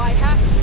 I have to.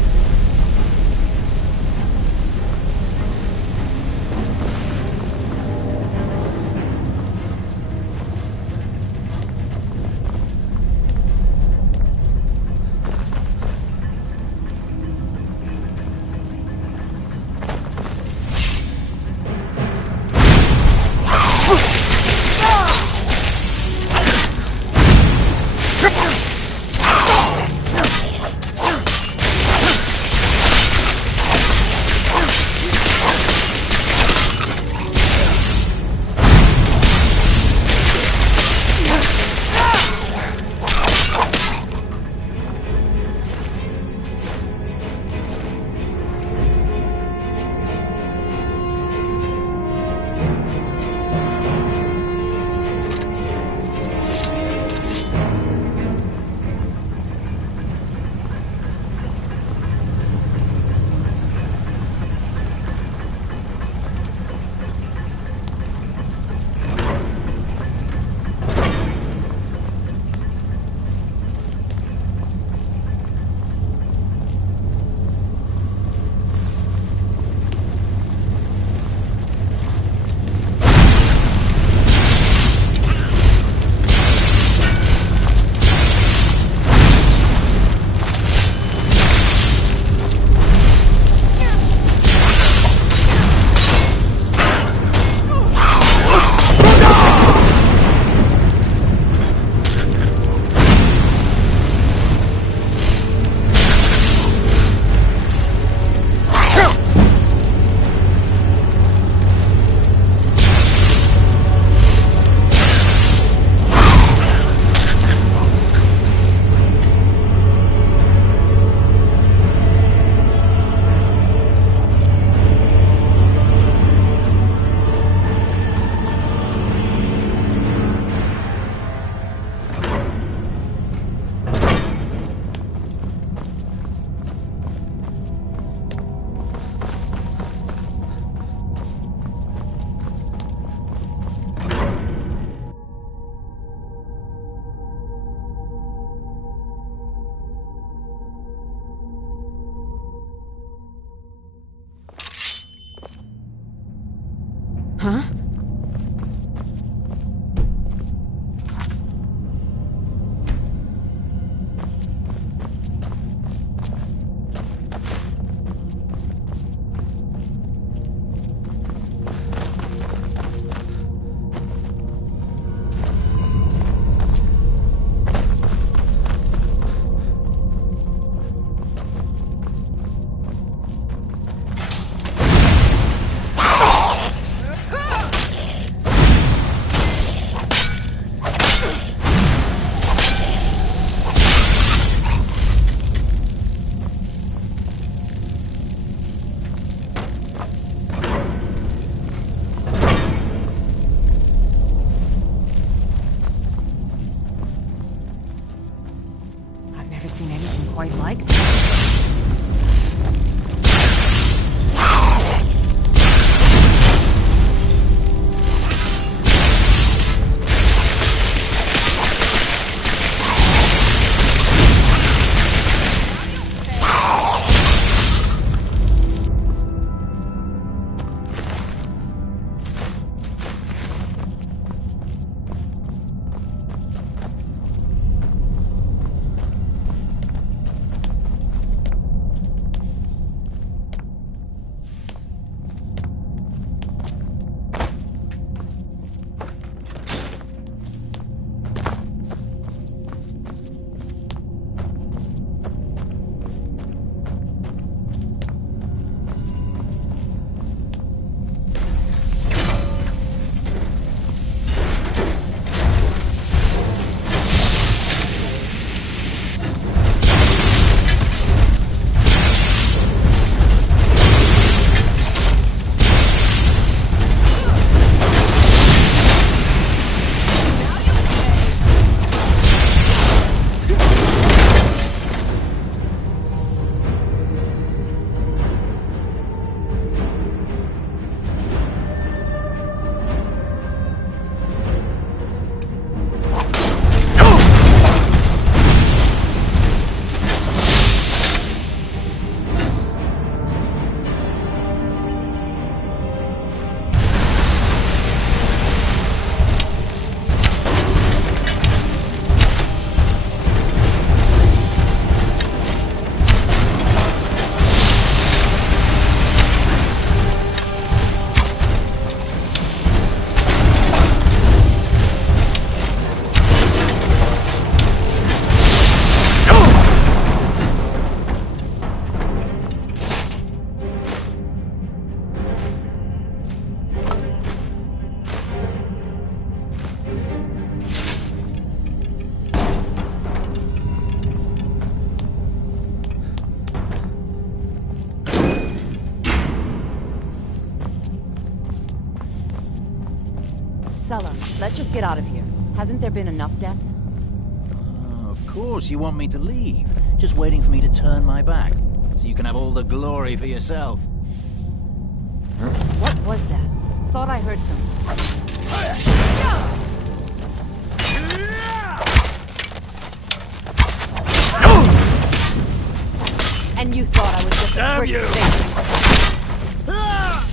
Huh? Never seen anything quite like this. Let's just get out of here. Hasn't there been enough death? Of course you want me to leave. Just waiting for me to turn my back, so you can have all the glory for yourself. What was that? Thought I heard some. And you thought I was just a pretty face. Yeah!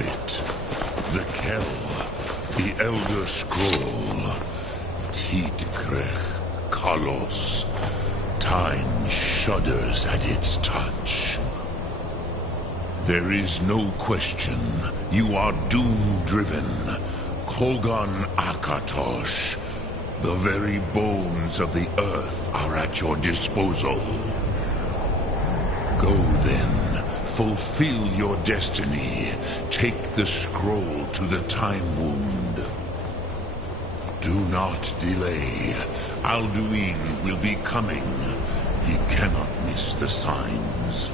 it. The Kell, the Elder Scroll. Tidkrech Kalos. Time shudders at its touch. There is no question. You are doom-driven. Kolgan Akatosh. The very bones of the earth are at your disposal. Go then. Fulfill your destiny. Take the scroll to the Time Wound. Do not delay. Alduin will be coming. He cannot miss the signs.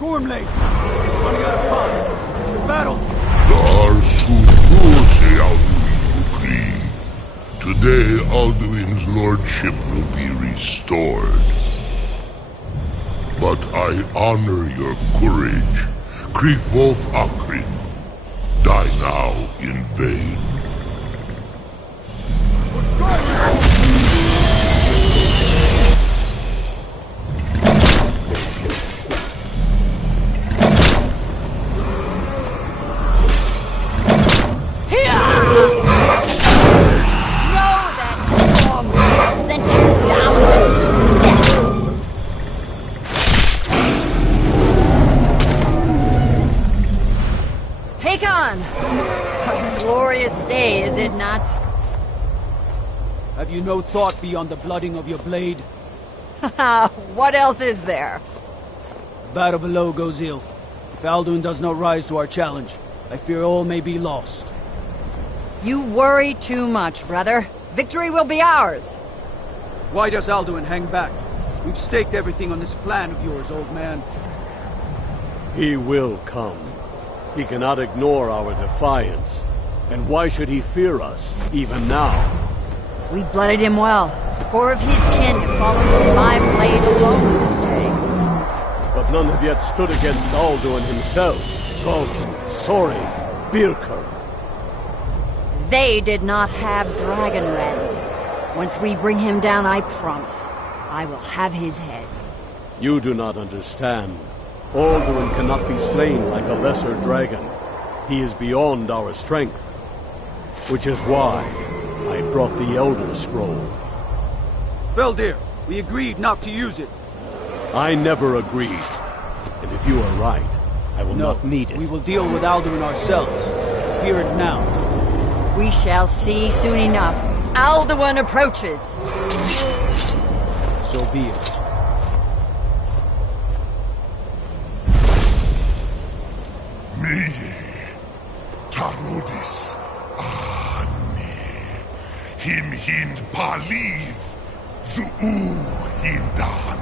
Gormley! Running out of time. The battle! Today, Alduin's lordship will be restored. But I honor your courage. Krithwolf Akrin. Die now in vain. What's Skyrim! A glorious day, is it not? Have you no thought beyond the blooding of your blade? What else is there? The battle below goes ill. If Alduin does not rise to our challenge, I fear all may be lost. You worry too much, brother. Victory will be ours. Why does Alduin hang back? We've staked everything on this plan of yours, old man. He will come. He cannot ignore our defiance. And why should he fear us, even now? We blooded him well. 4 of his kin have fallen to my blade alone this day. But none have yet stood against Alduin himself. Gulgrim, Sori, Birker. They did not have Dragonrend. Once we bring him down, I promise, I will have his head. You do not understand. Alduin cannot be slain like a lesser dragon. He is beyond our strength. Which is why I brought the Elder Scroll. Feldir, we agreed not to use it. I never agreed. And if you are right, I will not need it. We will deal with Alduin ourselves. Hear it now. We shall see soon enough. Alduin approaches. So be it. Tarodis Ani Him Hind Paliv Zuu Hindan.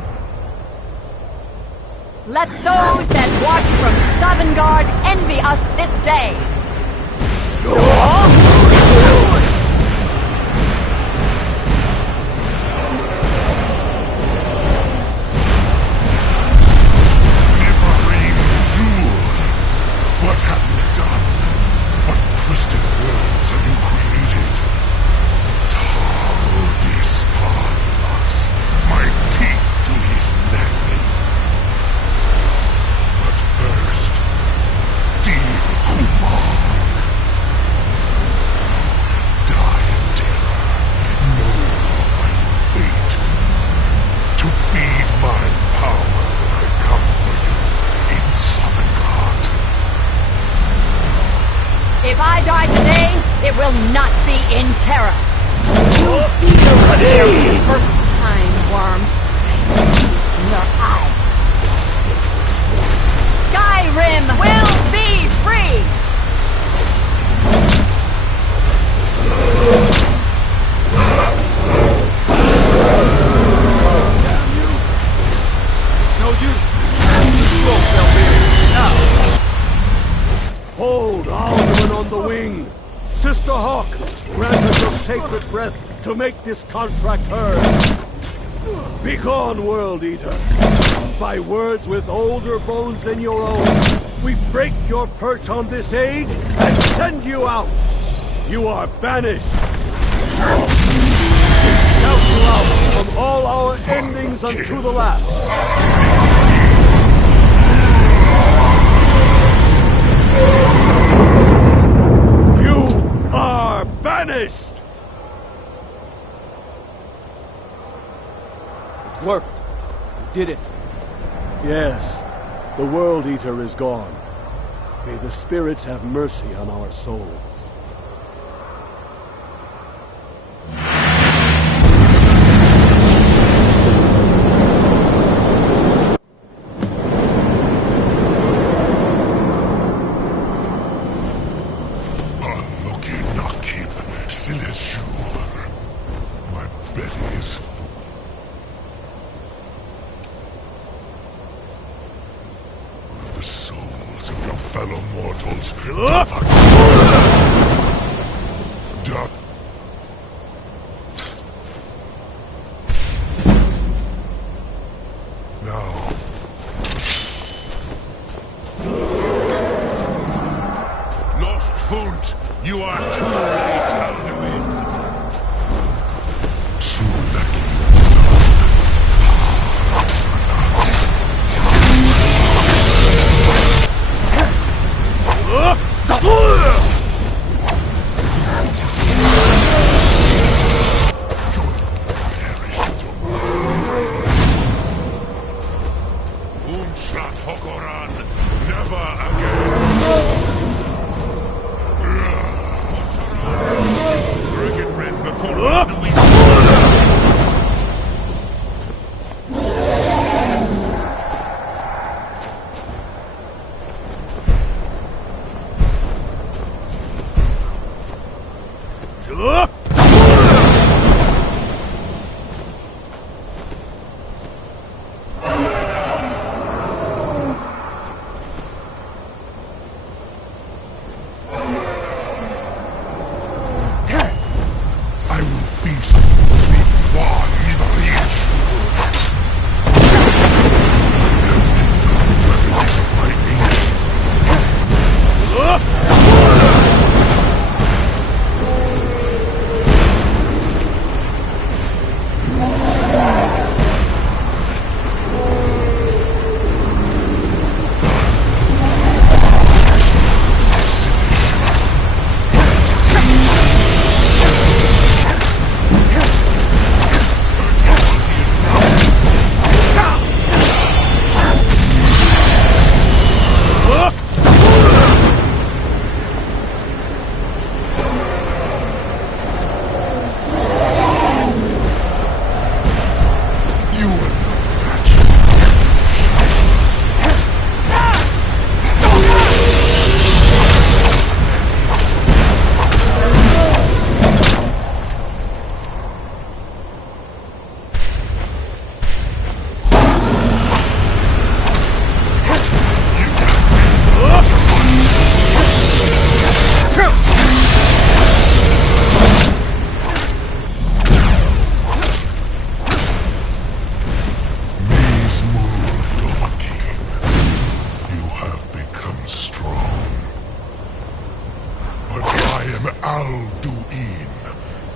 Let those that watch from Sovngarde envy us this day. What have you done? What twisted worlds have you created? Tarodis Parvas, my teeth to his neck. But first, dear Kumar, die in terror, know your final fate. To feed my power, I come for you in Sovngarde. If I die today, it will not be in terror. You feel fear for the first time, worm. In your eye. Skyrim breath to make this contract hers. Begone, World Eater. By words with older bones than your own, we break your perch on this age and send you out. You are banished. We shout you out from all our endings unto the last. You are banished! It worked. We did it. Yes, the World Eater is gone. May the spirits have mercy on our souls. My belly is full. The souls of your fellow mortals. Now. Lost Fount, you are too late, Alduin.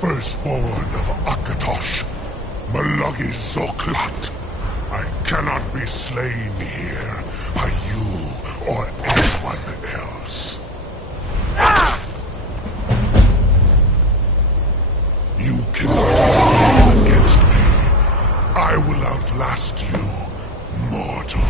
Firstborn of Akatosh, Malagi Zoklat. I cannot be slain here by you or anyone else. You cannot prevail against me. I will outlast you, mortal.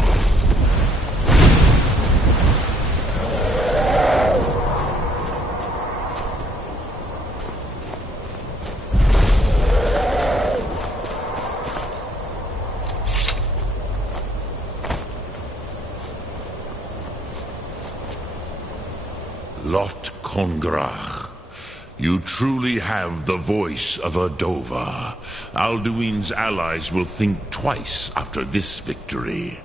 Lot Kongrach. You truly have the voice of a Dova. Alduin's allies will think twice after this victory.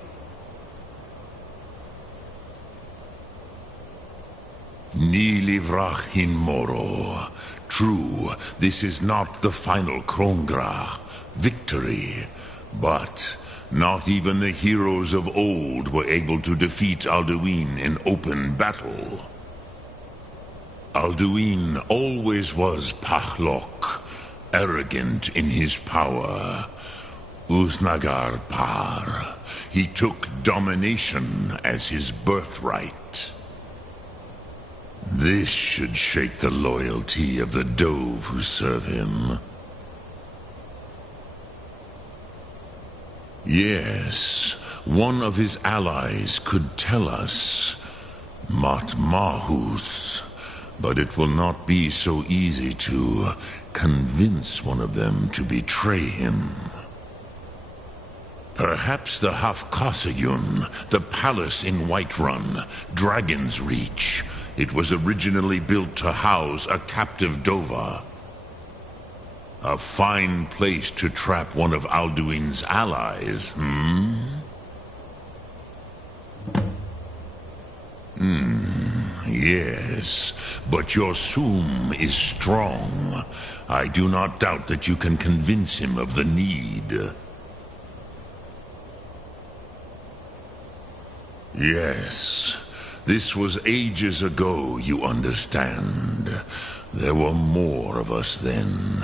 Ni livrach hin moro. True, this is not the final Krongra, victory, but not even the heroes of old were able to defeat Alduin in open battle. Alduin always was Pachlok, arrogant in his power. Uznagar Par. He took domination as his birthright. This should shake the loyalty of the Dove who serve him. Yes, one of his allies could tell us. Matmahus. But it will not be so easy to convince one of them to betray him. Perhaps the Hafkasayun, the palace in Whiterun, Dragon's Reach. It was originally built to house a captive Dova. A fine place to trap one of Alduin's allies, Yes, but your Soom is strong. I do not doubt that you can convince him of the need. Yes, this was ages ago, you understand. There were more of us then.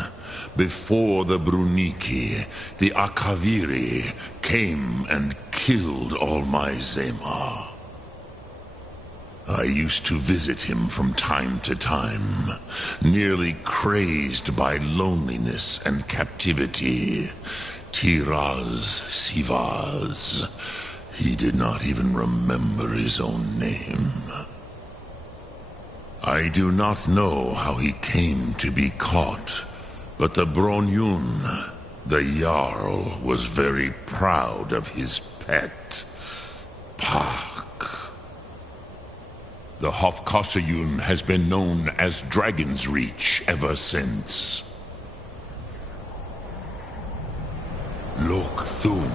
Before the Bruniki, the Akaviri came and killed all my Zema. I used to visit him from time to time, nearly crazed by loneliness and captivity. Tiraz Sivaz. He did not even remember his own name. I do not know how he came to be caught, but the Bronyun, the Jarl, was very proud of his pet, Pak. The Hofkasayun has been known as Dragon's Reach ever since. Lok Thum.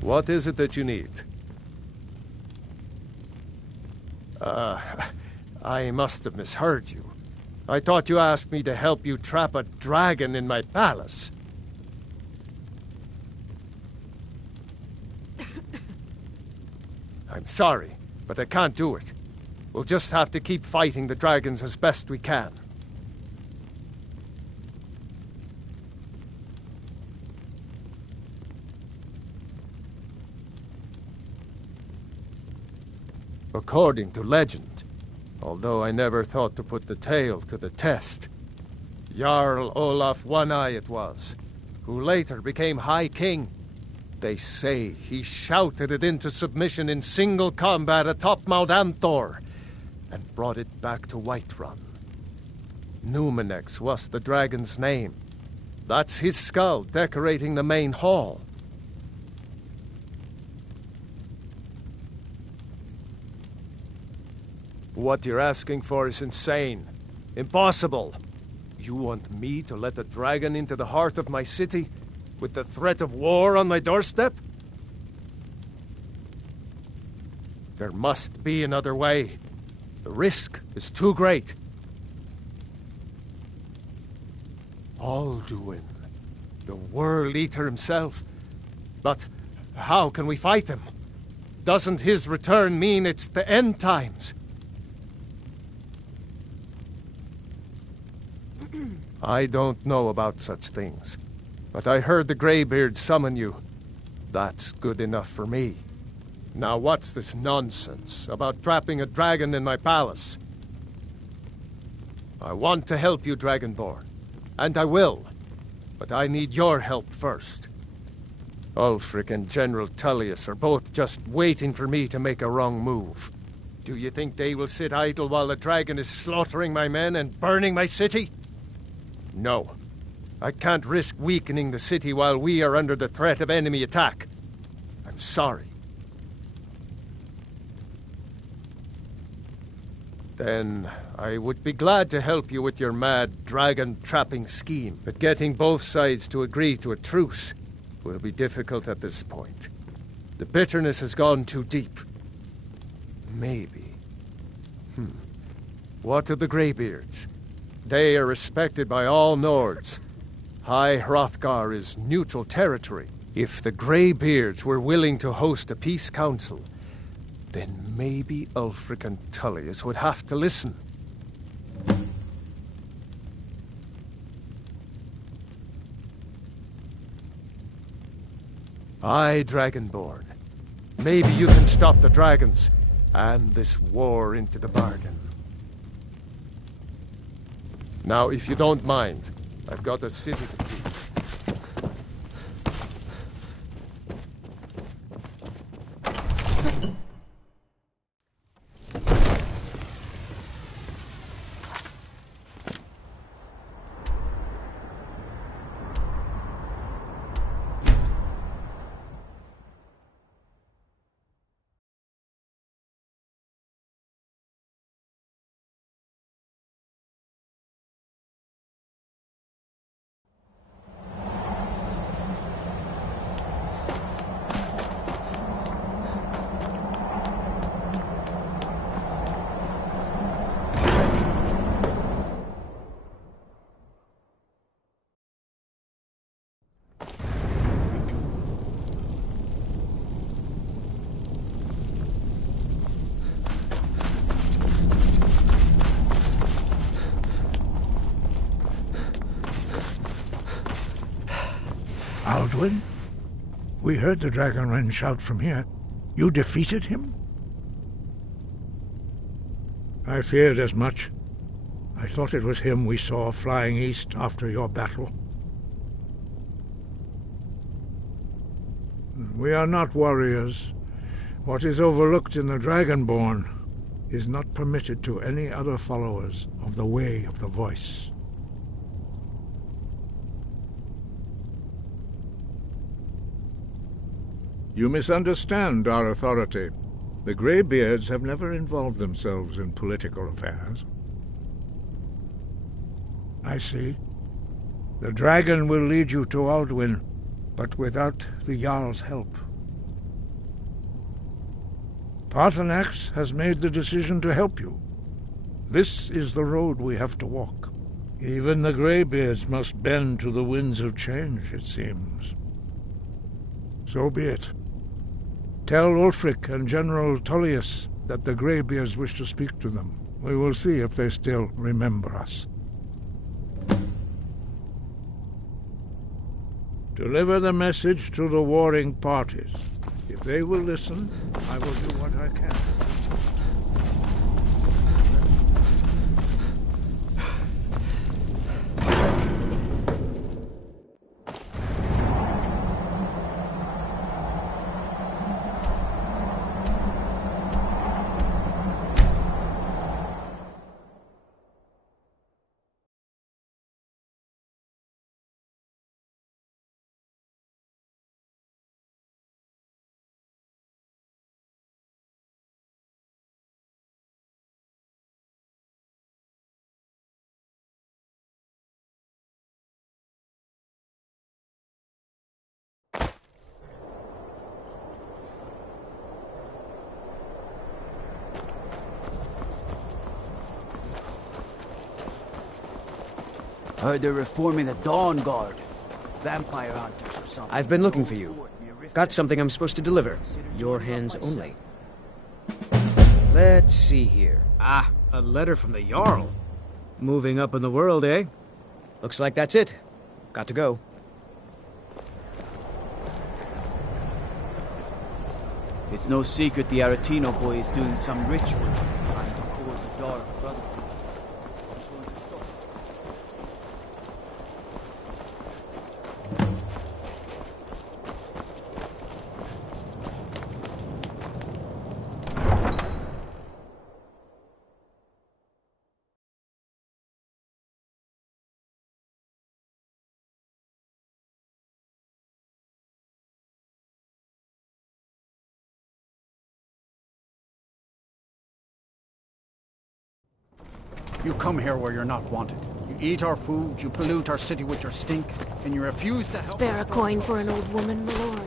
What is it that you need? I must have misheard you. I thought you asked me to help you trap a dragon in my palace. I'm sorry, but I can't do it. We'll just have to keep fighting the dragons as best we can. According to legend, although I never thought to put the tale to the test, Jarl Olaf One-Eye it was, who later became High King. They say he shouted it into submission in single combat atop Mount Anthor, and brought it back to Whiterun. Numenex was the dragon's name. That's his skull decorating the main hall. What you're asking for is insane. Impossible. You want me to let a dragon into the heart of my city, with the threat of war on my doorstep? There must be another way. The risk is too great. Alduin, the World Eater himself. But how can we fight him? Doesn't his return mean it's the end times? I don't know about such things, but I heard the Greybeard summon you. That's good enough for me. Now what's this nonsense about trapping a dragon in my palace? I want to help you, Dragonborn, and I will, but I need your help first. Ulfric and General Tullius are both just waiting for me to make a wrong move. Do you think they will sit idle while the dragon is slaughtering my men and burning my city? No. I can't risk weakening the city while we are under the threat of enemy attack. I'm sorry. Then I would be glad to help you with your mad dragon-trapping scheme, but getting both sides to agree to a truce will be difficult at this point. The bitterness has gone too deep. Maybe. What of the Greybeards? They are respected by all Nords. High Hrothgar is neutral territory. If the Greybeards were willing to host a peace council, then maybe Ulfric and Tullius would have to listen. Aye, Dragonborn. Maybe you can stop the dragons, and this war into the bargain. Now, if you don't mind, I've got a city to keep. Alduin? We heard the Dragonren shout from here. You defeated him? I feared as much. I thought it was him we saw flying east after your battle. We are not warriors. What is overlooked in the Dragonborn is not permitted to any other followers of the Way of the Voice. You misunderstand our authority. The Greybeards have never involved themselves in political affairs. I see. The dragon will lead you to Alduin, but without the Jarl's help, Paarthurnax has made the decision to help you. This is the road we have to walk. Even the Greybeards must bend to the winds of change, it seems. So be it. Tell Ulfric and General Tullius that the Greybeards wish to speak to them. We will see if they still remember us. Deliver the message to the warring parties. If they will listen, I will do what I can. Heard they're reforming the Dawn Guard. Vampire hunters or something. I've been looking for you. Got something I'm supposed to deliver. Your hands only. Let's see here. Ah, a letter from the Jarl. Moving up in the world, eh? Looks like that's it. Got to go. It's no secret the Aretino boy is doing some ritual trying to cause the Dark Brotherhood. He's going to stop. You come here where you're not wanted. You eat our food, you pollute our city with your stink, and you refuse to help. Spare a coin for an old woman, my lord.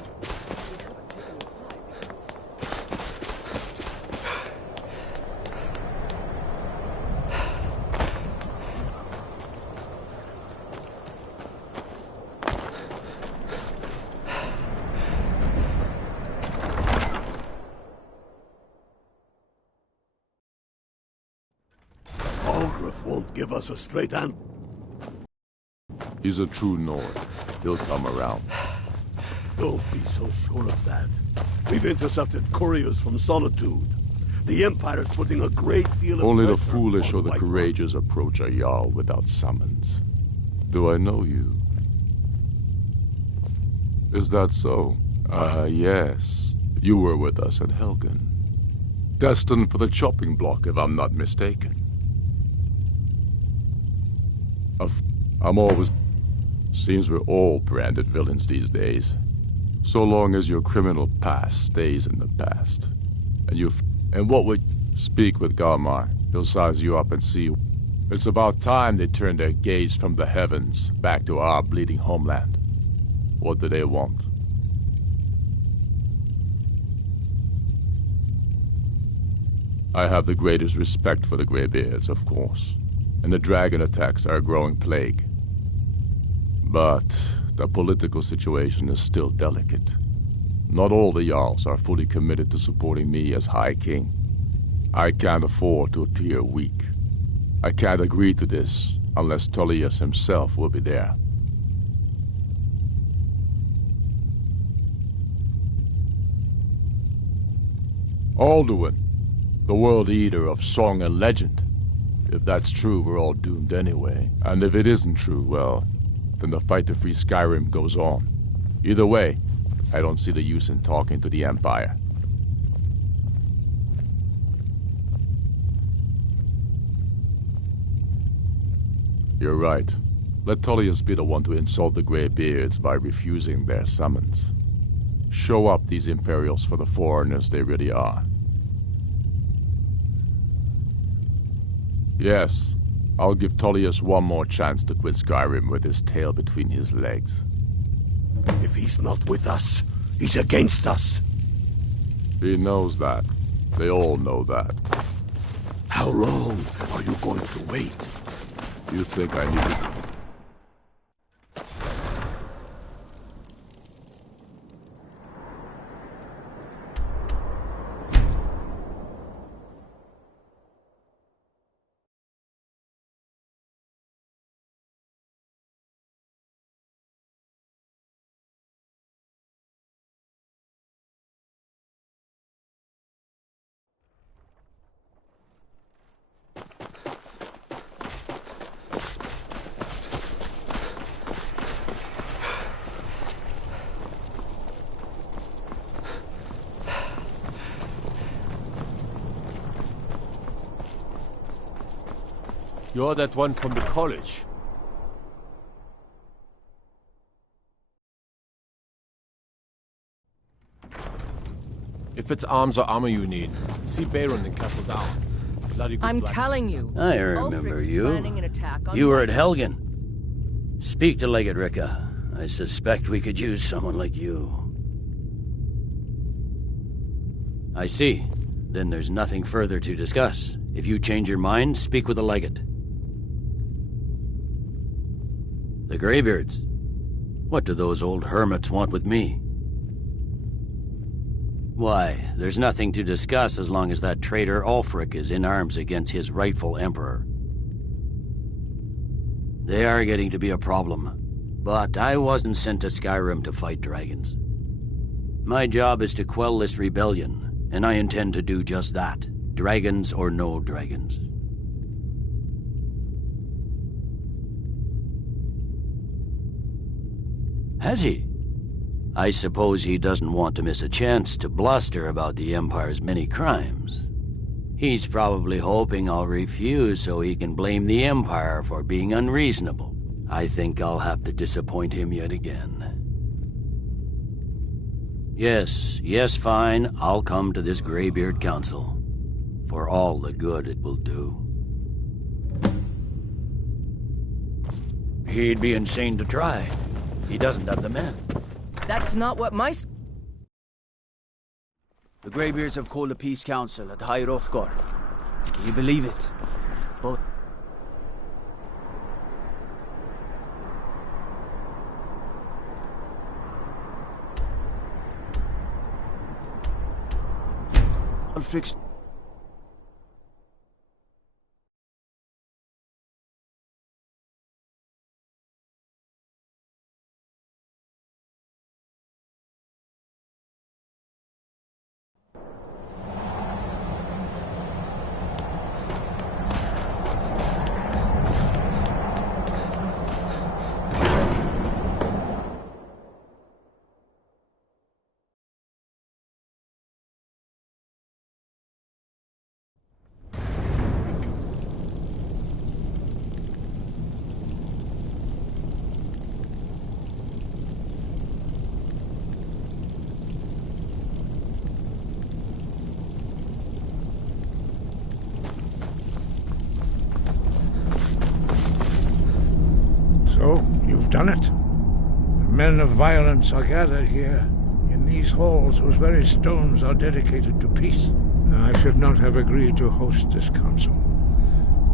Won't give us a straight answer. He's a true Nord. He'll come around. Don't be so sure of that. We've intercepted couriers from Solitude. The Empire's putting a great deal of Only the pressure foolish on or the White courageous approach a Jarl without summons. Do I know you? Is that so? Yes. You were with us at Helgen. Destined for the chopping block, if I'm not mistaken. I'm always... Seems we're all branded villains these days. So long as your criminal past stays in the past. And what would... Speak with Galmar. He'll size you up and see... It's about time they turned their gaze from the heavens back to our bleeding homeland. What do they want? I have the greatest respect for the Greybeards, of course. And the dragon attacks are a growing plague. But the political situation is still delicate. Not all the Jarls are fully committed to supporting me as High King. I can't afford to appear weak. I can't agree to this unless Tullius himself will be there. Alduin, the World Eater of song and legend. If that's true, we're all doomed anyway. And if it isn't true, well, then the fight to free Skyrim goes on. Either way, I don't see the use in talking to the Empire. You're right. Let Tullius be the one to insult the Greybeards by refusing their summons. Show up these Imperials for the foreigners they really are. Yes, I'll give Tullius one more chance to quit Skyrim with his tail between his legs. If he's not with us, he's against us. He knows that. They all know that. How long are you going to wait? You think I need to... You're that one from the college. If it's arms or ammo you need, see Baron in Castle Down. Bloody good I'm blacksmith. telling you. I remember Ulfric's you. planning an attack on You were my- at Helgen. Speak to Legate Ricka. I suspect we could use someone like you. I see. Then there's nothing further to discuss. If you change your mind, speak with the Legate. The Greybeards. What do those old hermits want with me? Why, there's nothing to discuss as long as that traitor Ulfric is in arms against his rightful emperor. They are getting to be a problem. But I wasn't sent to Skyrim to fight dragons. My job is to quell this rebellion, and I intend to do just that. Dragons or no dragons. Has he? I suppose he doesn't want to miss a chance to bluster about the Empire's many crimes. He's probably hoping I'll refuse so he can blame the Empire for being unreasonable. I think I'll have to disappoint him yet again. Yes, fine, I'll come to this Greybeard Council. For all the good it will do. He'd be insane to try. He doesn't have the men. That's not what my... The Greybeards have called a peace council at High Hrothgar. Can you believe it? Both... Ulfric's... So, you've done it. The men of violence are gathered here, in these halls whose very stones are dedicated to peace. I should not have agreed to host this council.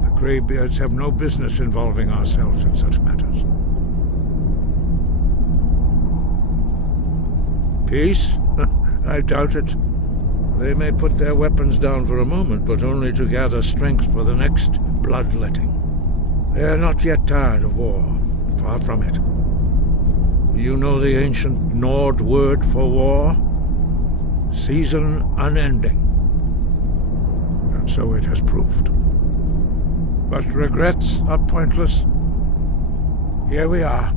The Greybeards have no business involving ourselves in such matters. Peace? I doubt it. They may put their weapons down for a moment, but only to gather strength for the next bloodletting. They are not yet tired of war. Far from it. You know the ancient Nord word for war? Season unending. And so it has proved. But regrets are pointless. Here we are.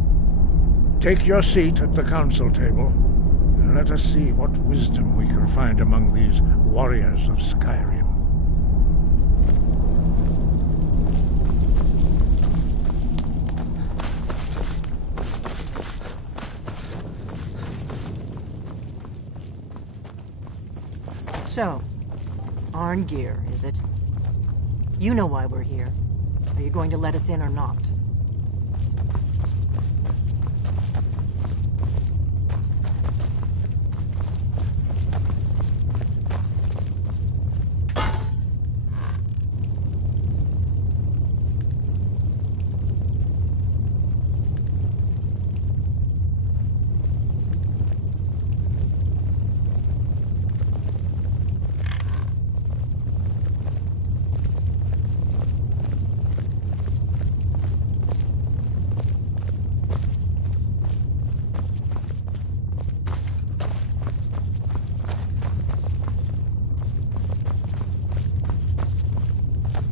Take your seat at the council table, and let us see what wisdom we can find among these warriors of Skyrim. So, Arngeir, is it? You know why we're here. Are you going to let us in or not?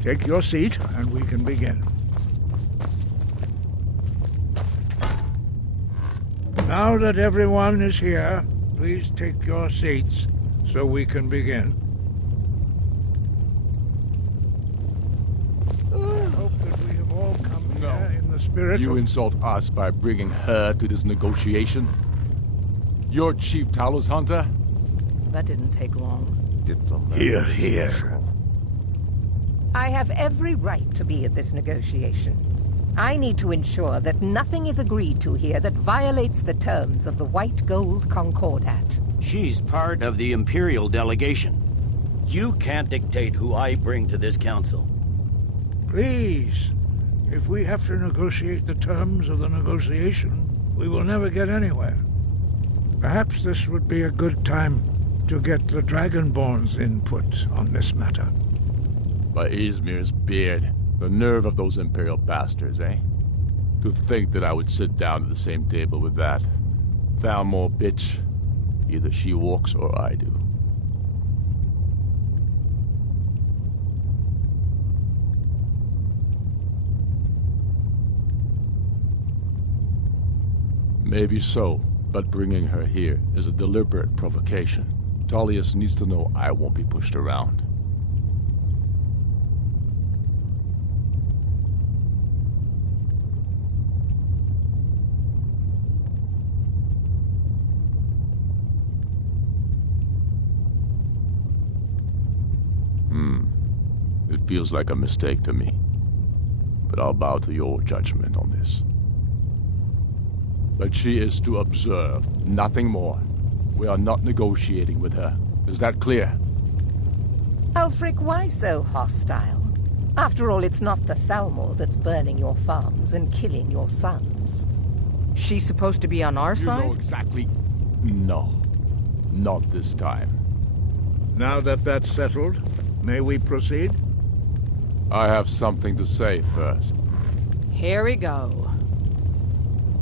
Take your seat, and we can begin. Now that everyone is here, please take your seats so we can begin. I hope that we have all come here in the spirit You of... insult us by bringing her to this negotiation? You're Chief Talos Hunter? That didn't take long. Hear, hear. I have every right to be at this negotiation. I need to ensure that nothing is agreed to here that violates the terms of the White Gold Concordat. She's part of the Imperial delegation. You can't dictate who I bring to this council. Please, if we have to negotiate the terms of the negotiation, we will never get anywhere. Perhaps this would be a good time to get the Dragonborn's input on this matter. By Izmir's beard, the nerve of those Imperial bastards, eh? To think that I would sit down at the same table with that Thalmor bitch. Either she walks or I do. Maybe so, but bringing her here is a deliberate provocation. Tullius needs to know I won't be pushed around. It feels like a mistake to me, but I'll bow to your judgment on this. But she is to observe, nothing more. We are not negotiating with her. Is that clear? Ulfric, why so hostile? After all, it's not the Thalmor that's burning your farms and killing your sons. She's supposed to be on our side? You know exactly... No. Not this time. Now that that's settled, may we proceed? I have something to say first. Here we go.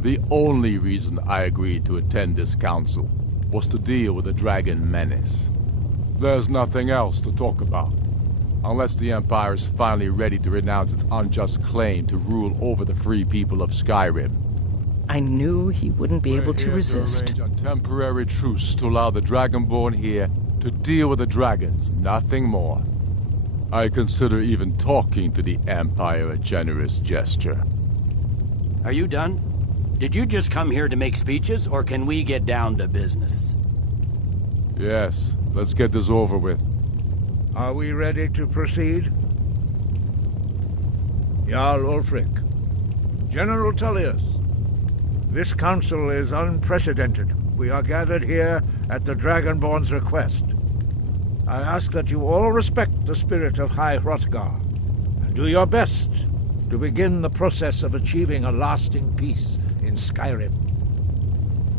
The only reason I agreed to attend this council was to deal with the dragon menace. There's nothing else to talk about. Unless the Empire is finally ready to renounce its unjust claim to rule over the free people of Skyrim. I knew he wouldn't be able to resist. To arrange a temporary truce to allow the Dragonborn here to deal with the dragons, nothing more. I consider even talking to the Empire a generous gesture. Are you done? Did you just come here to make speeches, or can we get down to business? Yes, let's get this over with. Are we ready to proceed? Jarl Ulfric, General Tullius, this council is unprecedented. We are gathered here at the Dragonborn's request. I ask that you all respect the spirit of High Hrothgar, and do your best to begin the process of achieving a lasting peace in Skyrim.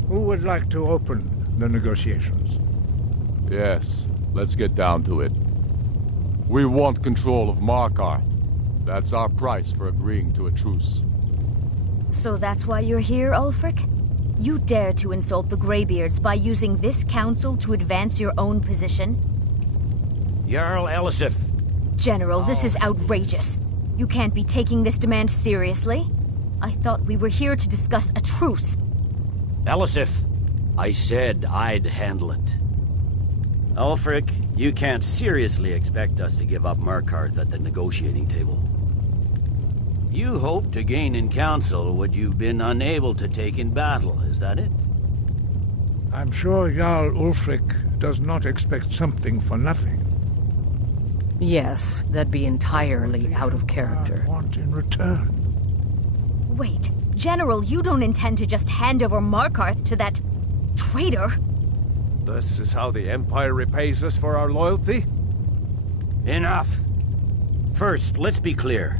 Who would like to open the negotiations? Yes, let's get down to it. We want control of Markarth. That's our price for agreeing to a truce. So that's why you're here, Ulfric? You dare to insult the Greybeards by using this council to advance your own position? Jarl Elisif. General, this is outrageous. You can't be taking this demand seriously. I thought we were here to discuss a truce. Elisif, I said I'd handle it. Ulfric, you can't seriously expect us to give up Markarth at the negotiating table. You hoped to gain in council what you've been unable to take in battle, is that it? I'm sure Jarl Ulfric does not expect something for nothing. Yes, that'd be entirely out of character. I want in return. Wait, General, you don't intend to just hand over Markarth to that traitor? This is how the Empire repays us for our loyalty? Enough. First, let's be clear.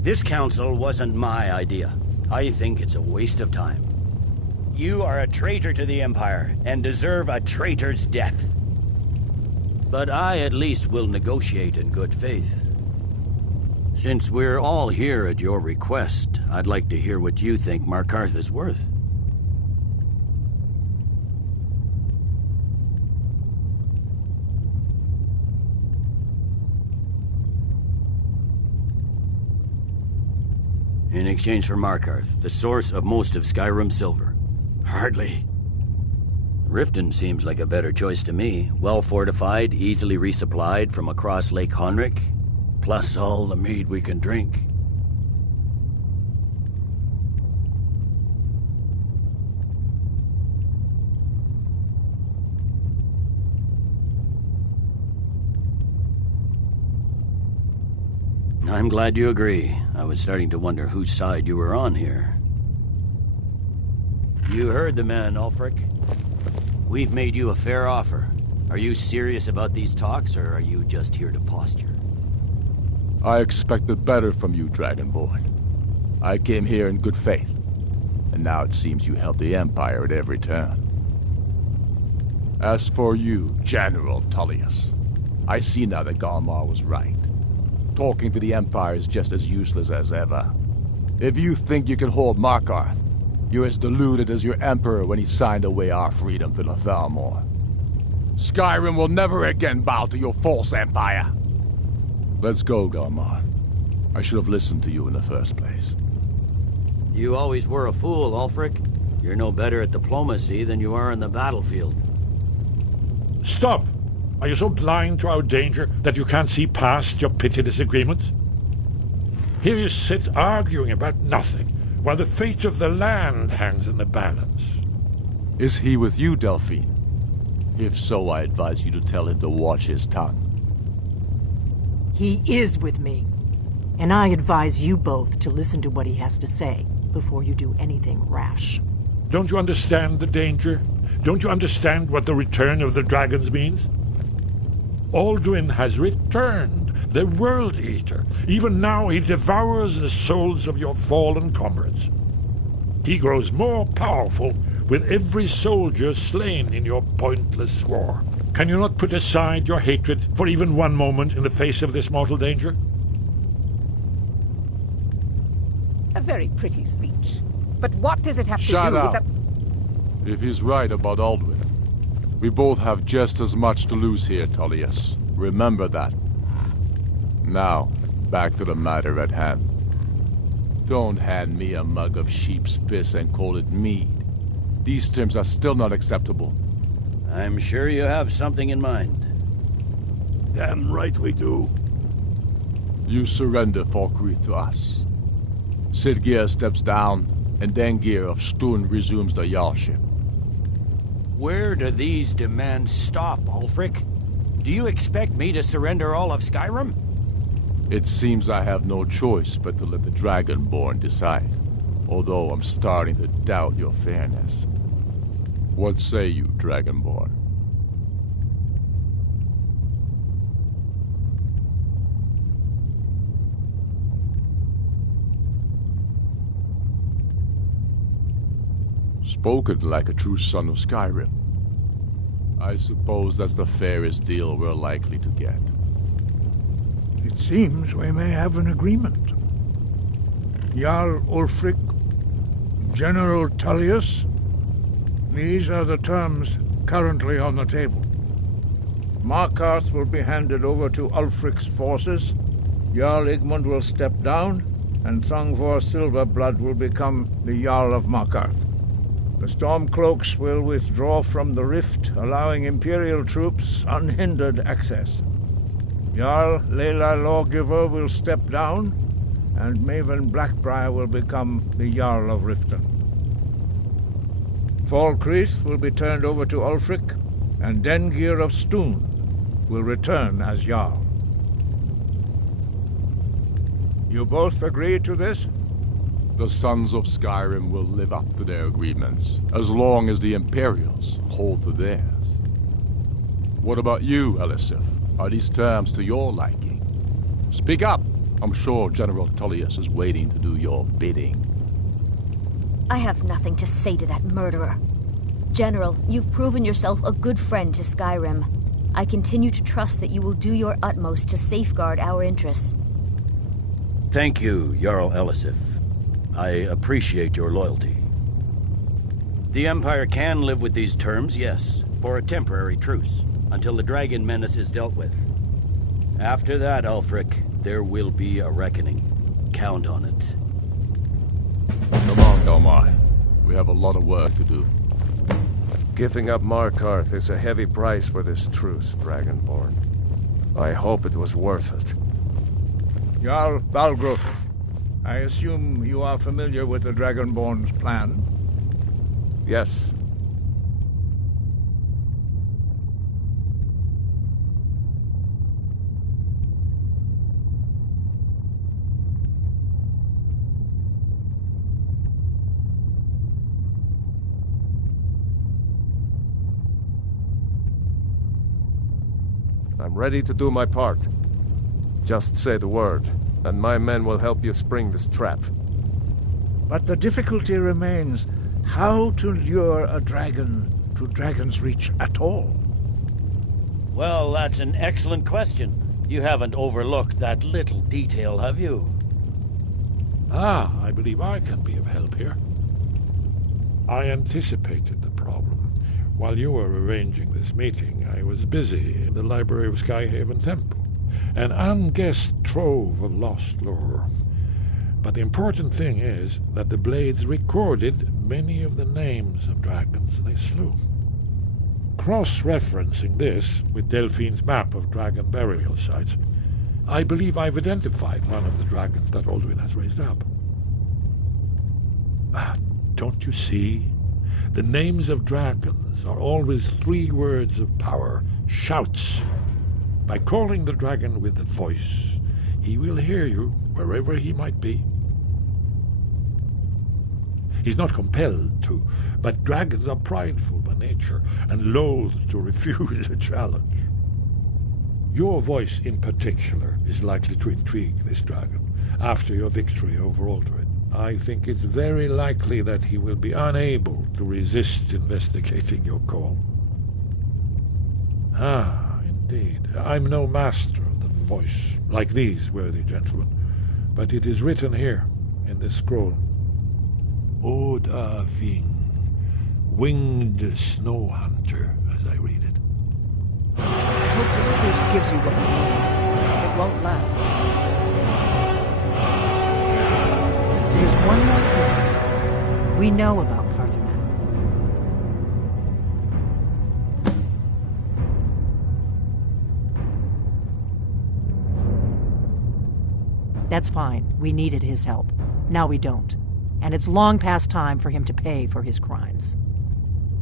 This council wasn't my idea. I think it's a waste of time. You are a traitor to the Empire and deserve a traitor's death. But I at least will negotiate in good faith. Since we're all here at your request, I'd like to hear what you think Markarth is worth. In exchange for Markarth, the source of most of Skyrim's silver. Hardly. Riften seems like a better choice to me. Well fortified, easily resupplied from across Lake Honrick, plus all the mead we can drink. I'm glad you agree. I was starting to wonder whose side you were on here. You heard the man, Ulfric. We've made you a fair offer. Are you serious about these talks, or are you just here to posture? I expected better from you, Dragonborn. I came here in good faith, and now it seems you help the Empire at every turn. As for you, General Tullius, I see now that Galmar was right. Talking to the Empire is just as useless as ever. If you think you can hold Markarth, you're as deluded as your Emperor when he signed away our freedom to the Thalmor. Skyrim will never again bow to your false empire. Let's go, Galmar. I should have listened to you in the first place. You always were a fool, Ulfric. You're no better at diplomacy than you are in the battlefield. Stop! Are you so blind to our danger that you can't see past your petty disagreements? Here you sit arguing about nothing, while the fate of the land hangs in the balance. Is he with you, Delphine? If so, I advise you to tell him to watch his tongue. He is with me. And I advise you both to listen to what he has to say before you do anything rash. Don't you understand the danger? Don't you understand what the return of the dragons means? Alduin has returned, the World Eater. Even now he devours the souls of your fallen comrades. He grows more powerful with every soldier slain in your pointless war. Can you not put aside your hatred for even one moment in the face of this mortal danger? A very pretty speech. But what does it have to Shut do up. with the... If he's right about Alduin, we both have just as much to lose here, Tullius. Remember that. Now, back to the matter at hand. Don't hand me a mug of sheep's piss and call it mead. These terms are still not acceptable. I'm sure you have something in mind. Damn right we do. You surrender Falkreath to us. Sidgeir steps down, and Dengir of Stun resumes the Jarlship. Where do these demands stop, Ulfric? Do you expect me to surrender all of Skyrim? It seems I have no choice but to let the Dragonborn decide, although I'm starting to doubt your fairness. What say you, Dragonborn? Spoken like a true son of Skyrim. I suppose that's the fairest deal we're likely to get. It seems we may have an agreement. Jarl Ulfric, General Tullius, these are the terms currently on the table. Markarth will be handed over to Ulfric's forces, Jarl Igmund will step down, and Thongvor Silverblood will become the Jarl of Markarth. The Stormcloaks will withdraw from the rift, allowing Imperial troops unhindered access. Jarl Layla Lawgiver will step down, and Maven Blackbriar will become the Jarl of Riften. Falkreath will be turned over to Ulfric, and Dengir of Stun will return as Jarl. You both agree to this? The Sons of Skyrim will live up to their agreements, as long as the Imperials hold to theirs. What about you, Elisif? Are these terms to your liking? Speak up! I'm sure General Tullius is waiting to do your bidding. I have nothing to say to that murderer. General, you've proven yourself a good friend to Skyrim. I continue to trust that you will do your utmost to safeguard our interests. Thank you, Jarl Elisif. I appreciate your loyalty. The Empire can live with these terms, yes, for a temporary truce, until the dragon menace is dealt with. After that, Ulfric, there will be a reckoning. Count on it. Come on, Delmar. We have a lot of work to do. Giving up Markarth is a heavy price for this truce, Dragonborn. I hope it was worth it. Jarl Balgruuf, I assume you are familiar with the Dragonborn's plan? Yes. I'm ready to do my part. Just say the word, and my men will help you spring this trap. But the difficulty remains how to lure a dragon to Dragon's Reach at all. Well, that's an excellent question. You haven't overlooked that little detail, have you? Ah, I believe I can be of help here. I anticipated the problem. While you were arranging this meeting, I was busy in the library of Skyhaven Temple. An unguessed trove of lost lore. But the important thing is that the Blades recorded many of the names of dragons they slew. Cross-referencing this with Delphine's map of dragon burial sites, I believe I've identified one of the dragons that Alduin has raised up. Don't you see? The names of dragons are always 3 words of power, shouts. By calling the dragon with the voice, he will hear you wherever he might be. He's not compelled to, but dragons are prideful by nature and loath to refuse a challenge. Your voice in particular is likely to intrigue this dragon after your victory over Alduin. I think it's very likely that he will be unable to resist investigating your call. Ah, indeed. I'm no master of the voice, like these worthy gentlemen, but it is written here in this scroll. Oda Ving, winged snow hunter, as I read it. I hope this truce gives you what you need. It won't last. There's one more clue. We know about Parthenos. That's fine. We needed his help. Now we don't. And it's long past time for him to pay for his crimes.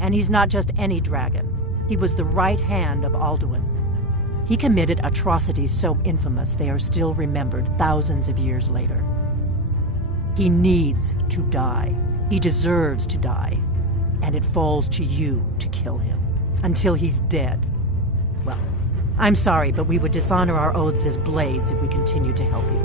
And he's not just any dragon. He was the right hand of Alduin. He committed atrocities so infamous they are still remembered thousands of years later. He needs to die. He deserves to die. And it falls to you to kill him. Until he's dead. Well, I'm sorry, but we would dishonor our oaths as Blades if we continue to help you.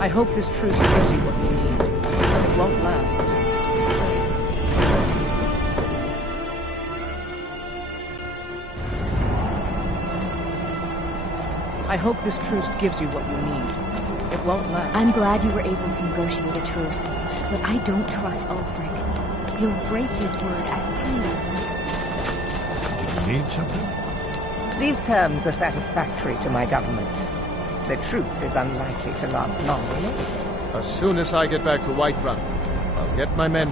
I hope this truce gives you what you need. It won't last. I hope this truce gives you what you need. It won't last. I'm glad you were able to negotiate a truce, but I don't trust Ulfric. He'll break his word as soon as it suits him. Do you need something? These terms are satisfactory to my government. The truce is unlikely to last long in any case. As soon as I get back to Whiterun, I'll get my men...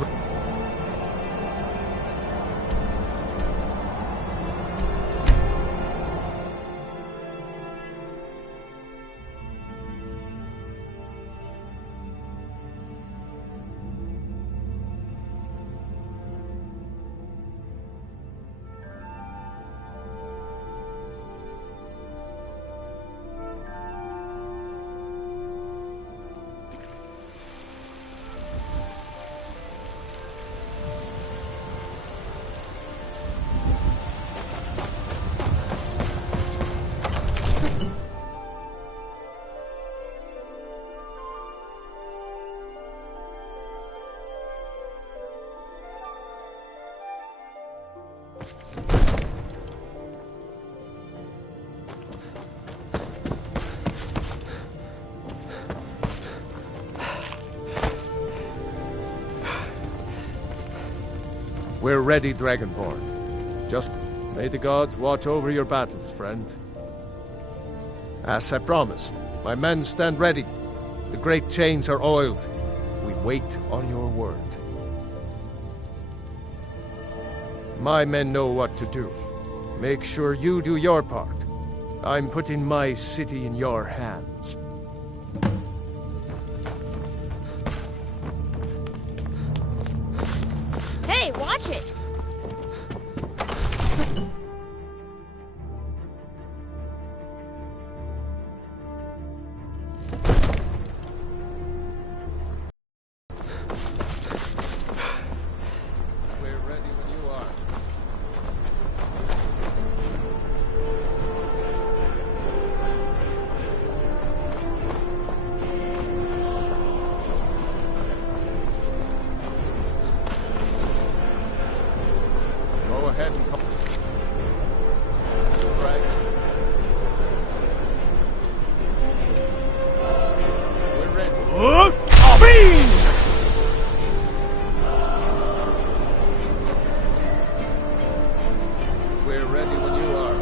We're ready, Dragonborn. Just may the gods watch over your battles, friend. As I promised, my men stand ready. The great chains are oiled. We wait on your word. My men know what to do. Make sure you do your part. I'm putting my city in your hands. Hey, watch it! We're ready when you are. Go ahead and come. Dragon. We're ready. We're ready when you are.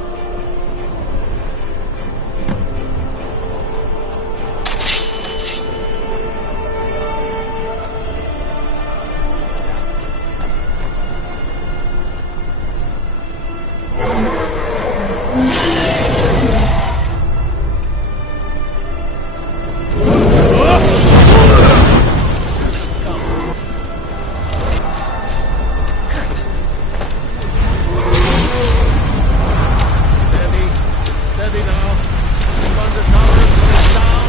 Steady now. Thunder tower is down.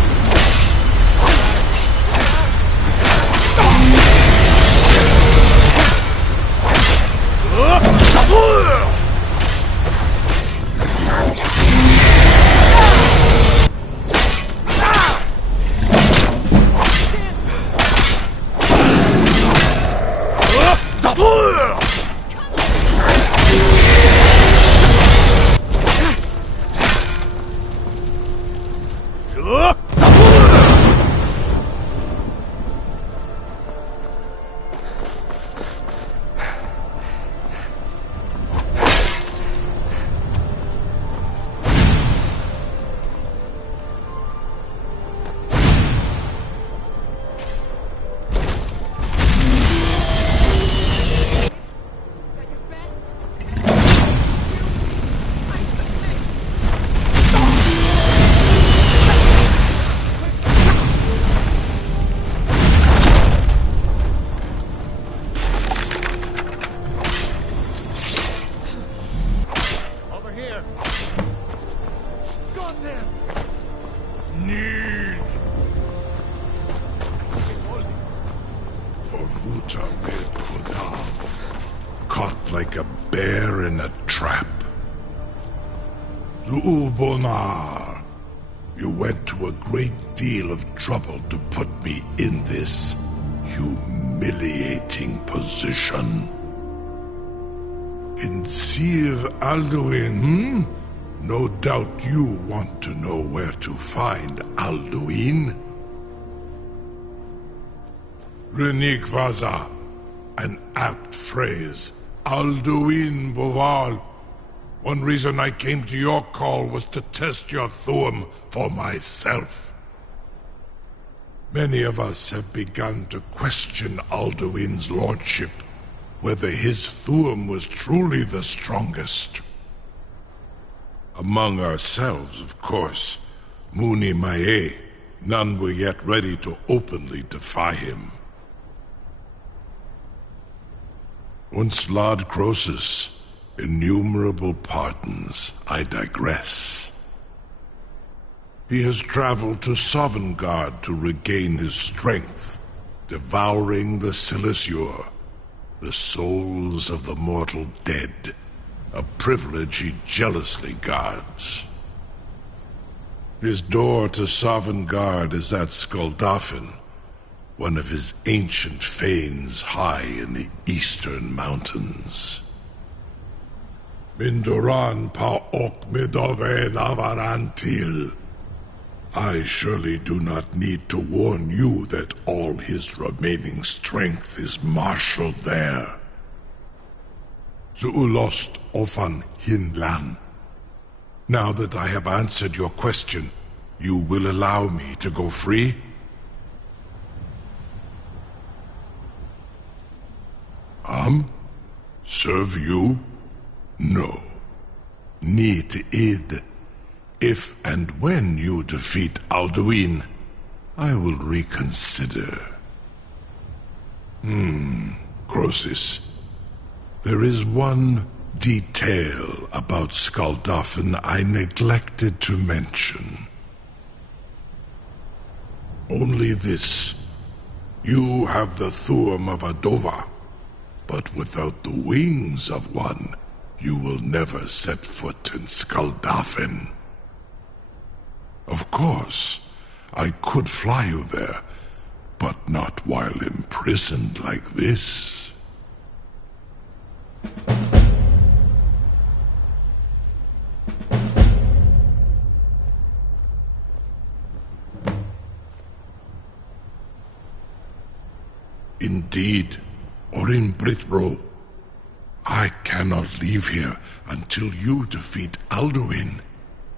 Over here. Got them. Need. Orvuta mid Kodav, caught like a bear in a trap. Zuubonar, you went to a great deal of trouble to put me in this humiliating position. In Sir Alduin, No doubt you want to know where to find Alduin. Renik Vaza, an apt phrase. Alduin Boval. One reason I came to your call was to test your Thuum for myself. Many of us have begun to question Alduin's lordship, whether his Thuum was truly the strongest. Among ourselves, of course, Muni Mae, none were yet ready to openly defy him. Once Lord Croesus, innumerable pardons, I digress. He has traveled to Sovngarde to regain his strength, devouring the Silesure, the souls of the mortal dead, a privilege he jealously guards. His door to Sovngarde is at Skuldafn, one of his ancient fanes high in the eastern mountains. Mindoran pa ok midove navarantil. I surely do not need to warn you that all his remaining strength is marshaled there. Zuulost ofan hinlan. Now that I have answered your question, you will allow me to go free? Serve you? No. Need id. If and when you defeat Alduin, I will reconsider. Croesus. There is one detail about Skaldafn I neglected to mention. Only this. You have the Thuum of a Dova, but without the wings of one, you will never set foot in Skaldafn. Of course, I could fly you there, but not while imprisoned like this. Indeed, Orin Britbro, I cannot leave here until you defeat Alduin,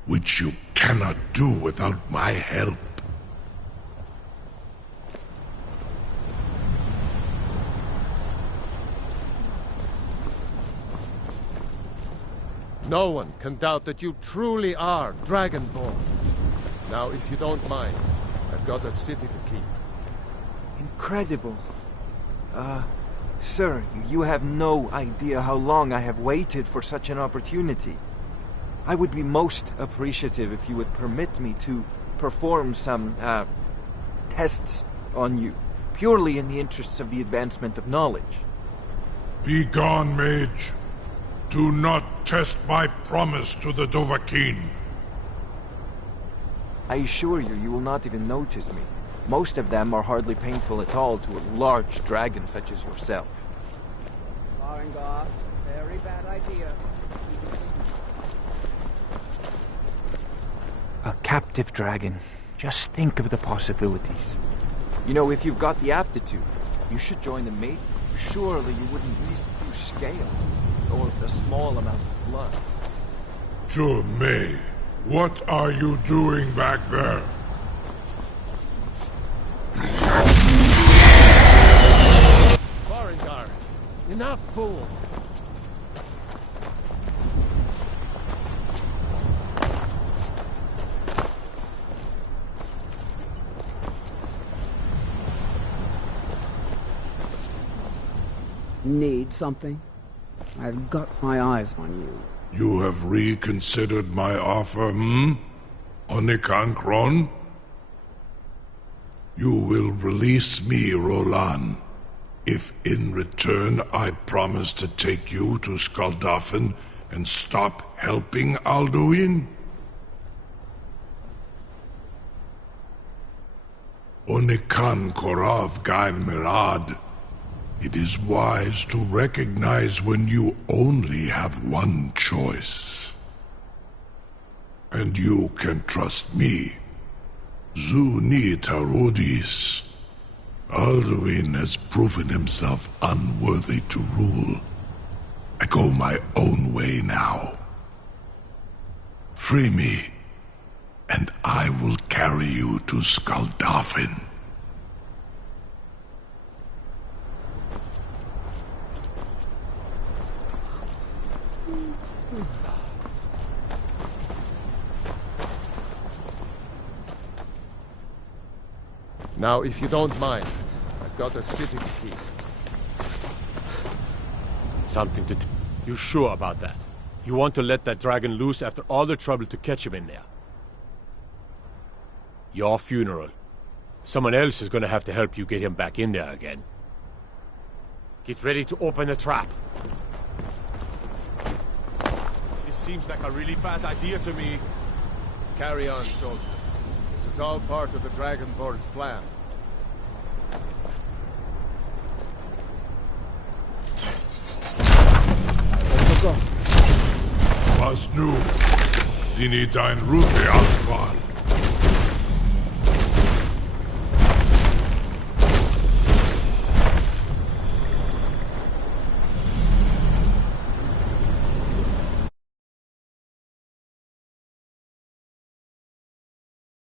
which you cannot do without my help. No one can doubt that you truly are Dragonborn. Now, if you don't mind, I've got a city to keep. Incredible. Sir, you have no idea how long I have waited for such an opportunity. I would be most appreciative if you would permit me to perform some, tests on you, purely in the interests of the advancement of knowledge. Be gone, mage. Do not test my promise to the Dovahkiin. I assure you, you will not even notice me. Most of them are hardly painful at all to a large dragon such as yourself. Farengar, very bad idea. A captive dragon. Just think of the possibilities. You know, if you've got the aptitude, you should join the mate. Surely you wouldn't breeze through scales, or a small amount of blood. May, what are you doing back there? Farengar, enough, fool! Need something? I've got my eyes on you. You have reconsidered my offer, Onikan Kron? You will release me, Rolan, if in return I promise to take you to Skaldafn and stop helping Alduin? Onikan Korav Gair Mirad. It is wise to recognize when you only have one choice. And you can trust me. Zuni Tarudis. Alduin has proven himself unworthy to rule. I go my own way now. Free me, and I will carry you to Skaldafn. Now, if you don't mind, I've got a city to keep. Something to You sure about that? You want to let that dragon loose after all the trouble to catch him in there? Your funeral. Someone else is gonna have to help you get him back in there again. Get ready to open the trap. This seems like a really bad idea to me. Carry on, soldier. This is all part of the Dragonborn's plan. Was nu, dini dein Rute Aspan.